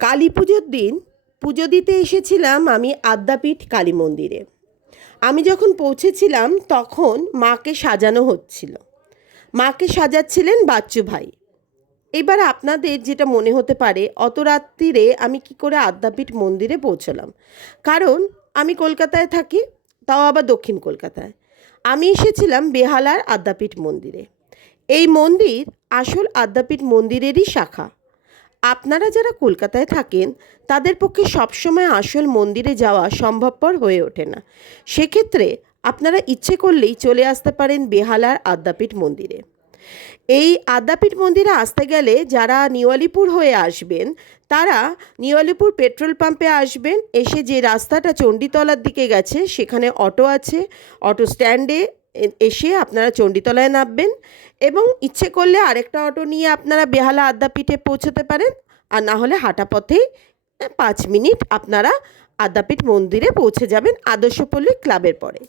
কালী পুজোর দিন পুজো দিতে এসেছিলাম আমি আদ্যাপীঠ কালী মন্দিরে। আমি যখন পৌঁছেছিলাম তখন মাকে সাজানো হচ্ছিল। মাকে সাজাচ্ছিলেন বাচ্চু ভাই। এবার আপনাদের যেটা মনে হতে পারে অত রাত্রিরে আমি কি করে আদ্যাপীঠ মন্দিরে পৌঁছলাম, কারণ আমি কলকাতায় থাকি, তাও আবার দক্ষিণ কলকাতায়। আমি এসেছিলাম বেহালার আদ্যাপীঠ মন্দিরে। এই মন্দির আসল আদ্যাপীঠ মন্দিরেরই শাখা। আপনারা যারা কলকাতায় থাকেন তাদের পক্ষে সবসময় আসল মন্দিরে যাওয়া সম্ভবপর হয়ে ওঠে না। সেক্ষেত্রে আপনারা ইচ্ছে করলেই চলে আসতে পারেন বেহালার আদ্যাপীঠ মন্দিরে। এই আদ্যাপীঠ মন্দিরে আসতে গেলে যারা নিউ আলিপুর হয়ে আসবেন তারা নিউ আলিপুর পেট্রোল পাম্পে আসবেন। এসে যে রাস্তাটা চণ্ডীতলার দিকে গেছে সেখানে অটো আছে, অটো স্ট্যান্ডে এসে আপনারা চণ্ডীতলায় নামবেন এবং ইচ্ছে করলে আরেকটা অটো নিয়ে আপনারা বেহালা আদ্যাপীঠে পৌঁছতে পারেন। আর না হলে হাঁটা পথেই 5 মিনিট আপনারা আদ্যাপীঠ মন্দিরে পৌঁছে যাবেন আদর্শপল্লী ক্লাবের পরে।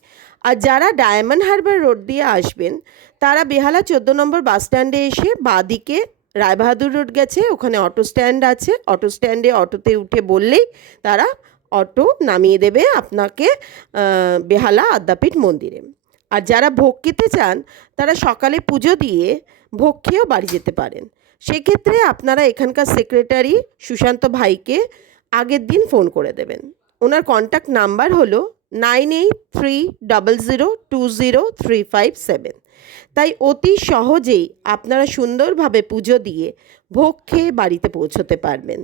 আর যারা ডায়মন্ড হারবার রোড দিয়ে আসবেন তারা বেহালা 14 নম্বর বাস স্ট্যান্ডে এসে বাঁদিকে রায়বাহাদুর রোড গেছে, ওখানে অটো স্ট্যান্ড আছে, অটো স্ট্যান্ডে অটোতে উঠে বললেই তারা অটো নামিয়ে দেবে আপনাকে বেহালা আদ্যাপীঠ মন্দিরে। আর যারা ভোগ খেতে চান তারা সকালে পুজো দিয়ে ভোগ খেয়েও বাড়ি যেতে পারেন। সেক্ষেত্রে আপনারা এখানকার সেক্রেটারি সুশান্ত ভাইকে আগের দিন ফোন করে দেবেন। ওনার কন্ট্যাক্ট নাম্বার হলো 9830020357। তাই অতি সহজেই আপনারা সুন্দরভাবে পুজো দিয়ে ভোগ খেয়ে বাড়িতে পৌঁছতে পারবেন।